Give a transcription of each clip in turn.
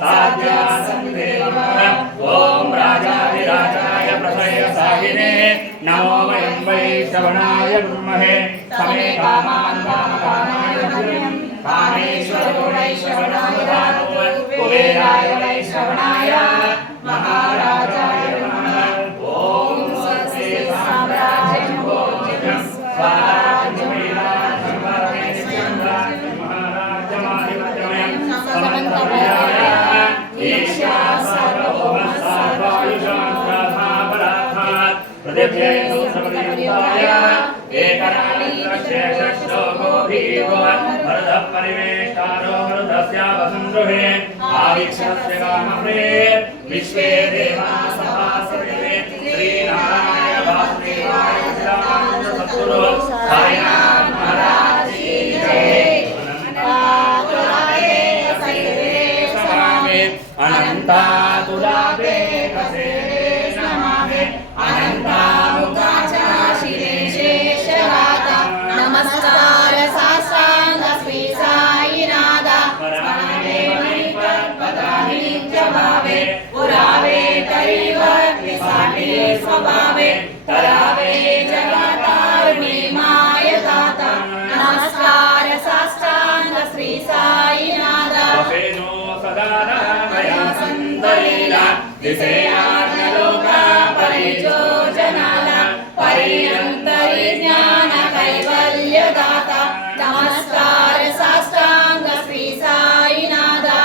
ओम राजाधिराजाय प्रसयसाहिने नमो वयं वै श्रवणाय कुर्महे समे कामान् कामकामाय कामेश्वरो वै श्रवणाय कुबेराय वै श्रवणाय महाराजाय नमः। ओम सत्से साम्राज्यं भोज्यं स्वराज्यं विराजं वरमेश्वरं महाराजमाधिपत्यं समन्तमयाय ईशा सर्वभौम सर्वायुषान्त्राभापराधात् प्रतिभ्येषु समधियुक्ताय एकनालीशेषश्लोको भीतो वरदः परिवेष्टारो वरदस्यावसंद्रुहे आवीक्षस्य कामप्रे विश्वे देवाः सभासते श्रीनारायण वासुदेवाय सद्गुरु साईनाथ महाराज की जय। अनंता तुलापे कसेरे नमामि अनंता मुखाचा शिरे शेषहाता नमस्कार साष्टांग श्री साईनाथा स्मरणे मणिपद्मधारी नित्यभावे पुरावे तरीव विसाटे स्वभावे तरावे जगतारुणी मायदाता नमस्कार साष्टांग श्री साईनाथा संतलीला दिसेयाज्ञलोका परिजोजनाला परियंतरी ज्ञान कैवल्यदाता नमस्कार साष्टांग श्री साईनाथा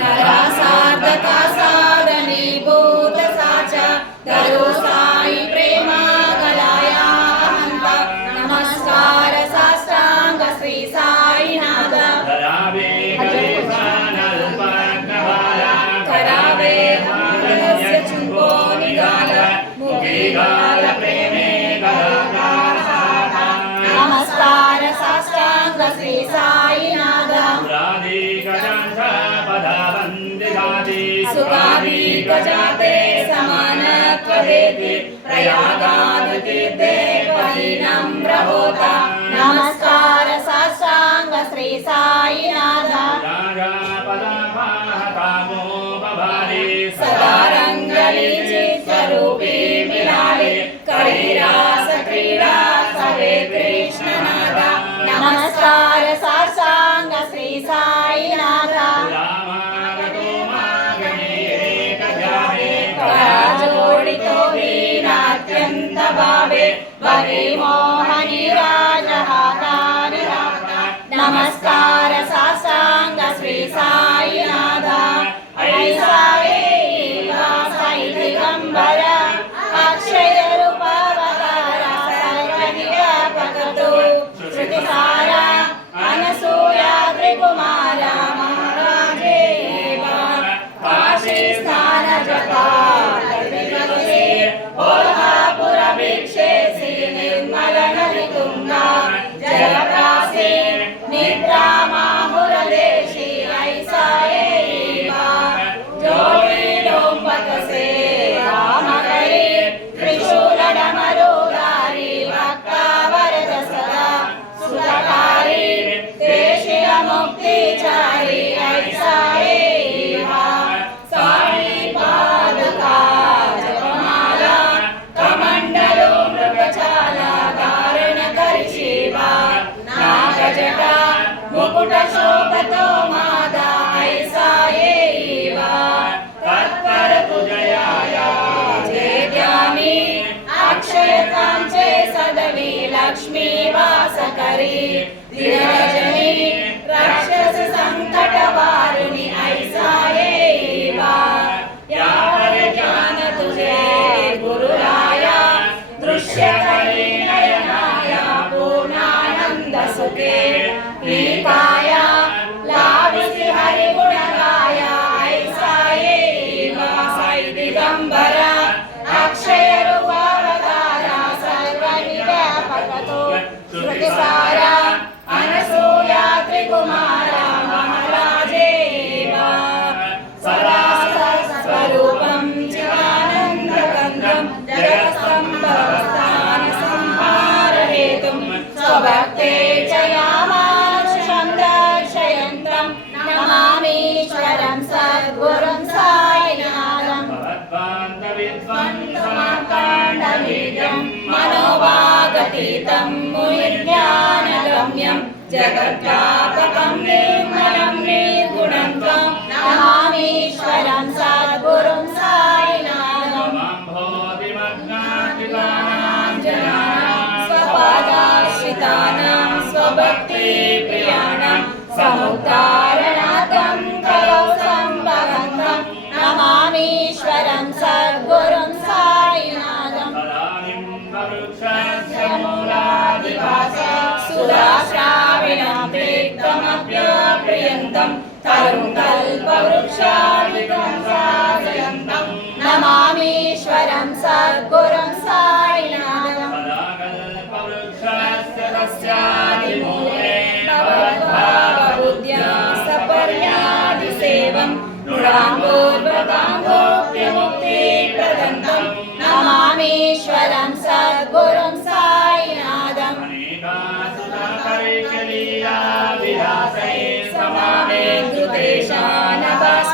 नरासार्धका साधनीभूत साचा धरो साई प्रेमा गलाया हंता नमस्कार साष्टांग श्री साईनाथा नमस्कार साष्टांग श्री साईनाथा सुगादि गजाते समानत्वदेति प्रयागादतीर्थे परिनम्र होता नमस्कार साष्टांग श्री साईनाथा सदा रंगली चित्तरूपी मिलाले करीरास क्रीडा सवे कृष्णनाथा नमस्कार साष्टांग श्री साईनाथा जोड़ितो वीरात्यंत भावे बहि मोहनी राजहातानि राता नमस्कार साष्टांग श्री साईनाथा ऐसा साई दिगंबर अक्षय रूपावतारा सर्वव्यापकतो श्रुतिसारा अनसूया त्रिकुमारा महाराजेवा काशी स्थान जपा पुरभिक्षेसी निर्मल नलितुंगा जलप्रासी निद्रा माहुरदेशी ऐसा जोड़ी लोंपतसे रामगरी त्रिशूल डमरुधारी भक्ता वरद सदा सुखकारी देशीय मुक्तिचारी ऐसा साई पादका जपमाला कमंडलो मृगचाला धारण करिशीवा नागजटा मुकुट शोभतो मादा ऐसा तत्पर तुजयाया जेत्यामी अक्षयतांचे सदवी लक्ष्मी वास करी दिनरजनी राक्षस संकट वारुणी ऐसा यावर ज्ञान तुझे गुरुराया दृश्य करी नयनाया पूर्णानंद सुखे ही काया लाविसी हरि गुण गाया ऐसा साई दिगंबर अक्षय रूपावतारा सर्वव्यापकतो श्रुतिसारा अनसूया त्रिकुमारा महाराजेवा सदा स्वरूपं चिदानन्दकन्दं जगत्सम्भवस्थान संहारहेतुं स्वभक्ते च यामानुषं दर्शय वागतीतं मुनिज्ञानगम्यं जगद्व्यापकं निर्मलं निर्गुणं त्वं नमामीश्वरं सद्गुरुं साईनाथं स्वपादाश्रितानां स्वभक्तिप्रियाणां समुद्धारणार्थं कलौ सम्भवन्तं नमामीश्वरं सद्गुरुं साईनाथं सुधाश्राविणं तीर्थमप्यप्रियन्तं तरुं कल्पवृक्षादिकं साधयन्तं नमामीश्वरं सद्गुरुं साईनाथं भवद्भावबुद्ध्या सपर्यादिसेवं नृणाङ्गोर्वताङ्गोप्यमुक्तिप्रदन्तं नमामीश्वरं सद्गुरुं साईनाथं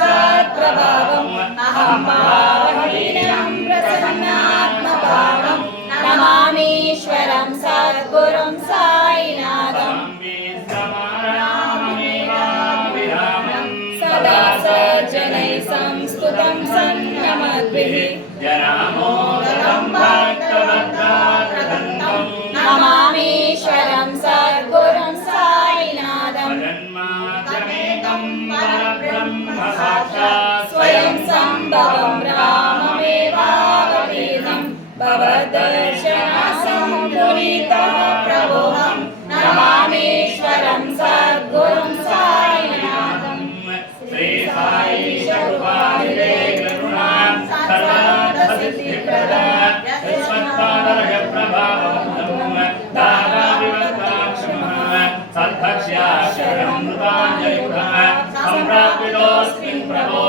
समावेदुतेशानभास्वत्प्रभावम् अहं भावहीनं प्रसन्नात्मभावं नमामीश्वरं सद्गुरुं साईनाथं सदा सज्जनैः संस्तुतं सन्नमद्भिः जनामोदकं भक्तवद्गात्रदन्तं नमामीश्वरं सद्गुरुं साईनाथं जन्माद्यमेकं परब्रह्म साक्षात् स्वयं सम्भवं राममेवावतीर्णं भवद्दर्शनासं पुनीतः प्रभोहं नमामीश्वरं सद्गुरुं साईनाथं श्री साई शतुपादिरे करुणां सर्वार्थसिद्धिप्रदा यस्मत्पादरजप्रभावं दादाविवक्ताक्षमः सद्भक्ष्या शरणं नृपाञ्जयुगः सम्प्राप्तितोऽस्मिन् प्रभो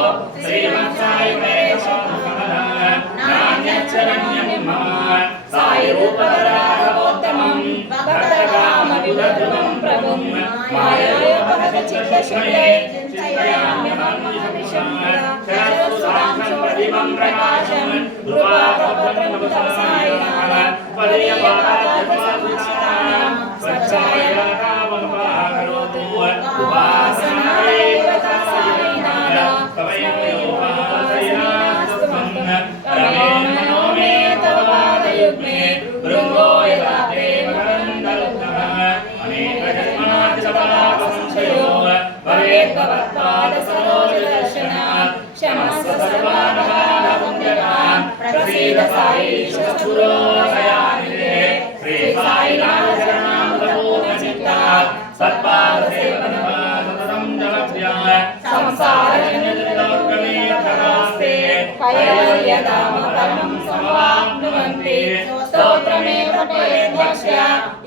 श्रीमत्सायुगेशमः नान्यच्चरण्यं मम सायुरूपधराघवोत्तमं भक्तकामविदध्रुवं प्रभुं माययोपगतचित्तशुद्धे चिन्तयाम्यहं शरत्सुधांशं प्रतिमं प्रकाशं रूपापत्रं तव साईनाथ पर्यपादात्मसुधानां स्वच्छायकामनुपाकरोतु उपासनादेव साईनाथ कवयोपासयास्तुमं रमेण मनो मे तव पादयुग्मे भृङ्गो यदा ते मकरन्दलुब्धः अनेकजन्मादिसपापसंशयो भवेद्भवत्पादसरोजदर्शनात् क्षमस्व सर्वानहारपुण्यकान् प्रसीद साईश सद्गुरो दयानिधे श्री साईनाथचरणामृतपूर्णचित्तात् सत्पादसेवनसततं जगद्भ्यः संसारजन्यदुर्गमेऽर्थकास्ते कैवल्यधाम परमं समवाप्नुवन्ति स्तोत्रमेव पठेद्यस्य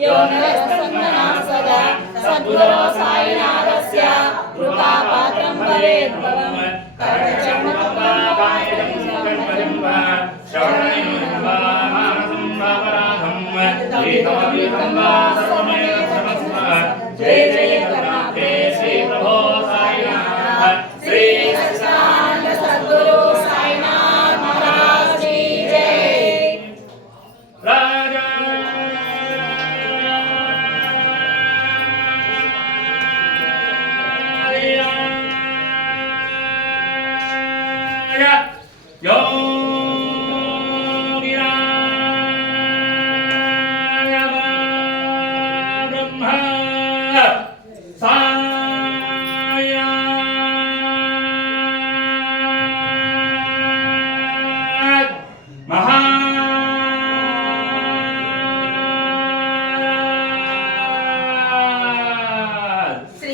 यो नरस्तन्मना सदा सद्गुरो साईनाथस्य कृपापात्रं भवेद्भवम् करचरणकमलाकायं गणपतिं वा शरणं वा मानसं वापराधं गीतमगीतं वा सर्वमेव क्षमस्व जय जय करुणाब्धे श्री प्रभो साईनाथ श्री सच्चिदानंद सद्गुरु साईनाथ महाराज की जय। राजा योगिराय ब्रह्म साय महाराज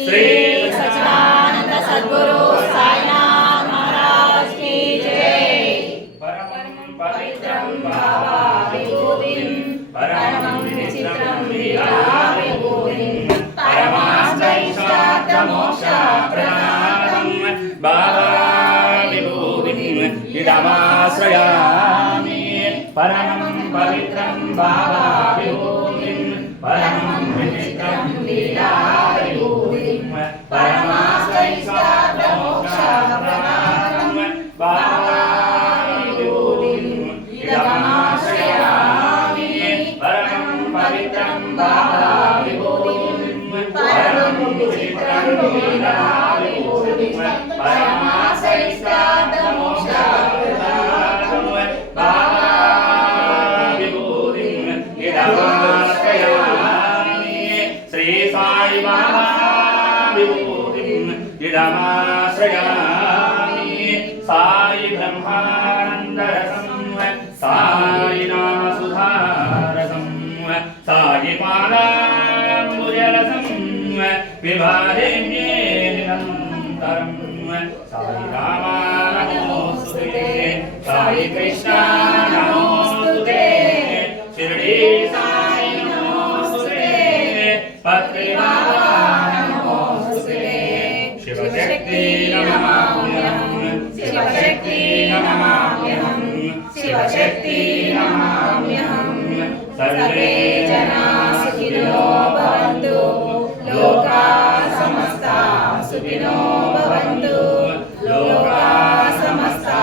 श्री सच्चिदानंद सद्गुरु साईनाथ महाराज की जय। परमं पवित्रं भावाभिभूतिं परमं विचित्रं लीलाभिभूतिं परमाश्रयिष्टार्थमोक्षप्रदातं भावाभिभूतिं इदमाश्रयामि। परमं पवित्रं भावाभिभूतिं परमं विचित्रं लीलाभिभूतिं परमाश्रयिष्टार्थमोक्षप्रदातं भावाभिभूतिं इदमाश्रयामि। परमं శ్రీ సాయి బాబా విభూతిం ఇదమాశ్రయామి సాయి బ్రహ్మానందరసం సాయి నామసుధారసం సాయి పాదాంబుజరసం పిబాదేమ్యే నిరంతరం సాయి రామా నమోస్తుతే సాయి కృష్ణ నమోస్తుతే షిరిడి సాయి నమోస్తుతే పత్రి బాబా నమోస్తుతే శివశక్తి నమామ్యహం శివశక్తి నమామ్యహం శివశక్తి నమామ్యహం సర్వే జనా సుఖినో భవంతు లోకా సమస్తా సుఖినో భవంతు లోకా సమస్తా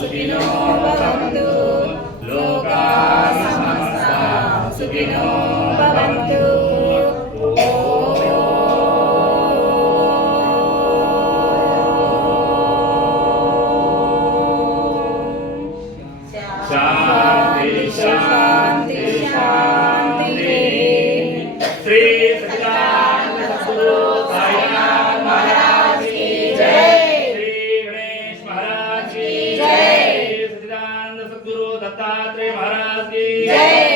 సుఖినో భవంతు లోకా సమస్తా సుఖినో భవంతు. శాంతి శాంతి శాంతి. శ్రీ సచ్చిదానంద సద్గురు సాయినాథ్ మహారాజ్ की जय. श्री गणेश महाराज की जय. श्री सच्चिदानंद सद्गुरु दत्तात्रेय महाराज की जय.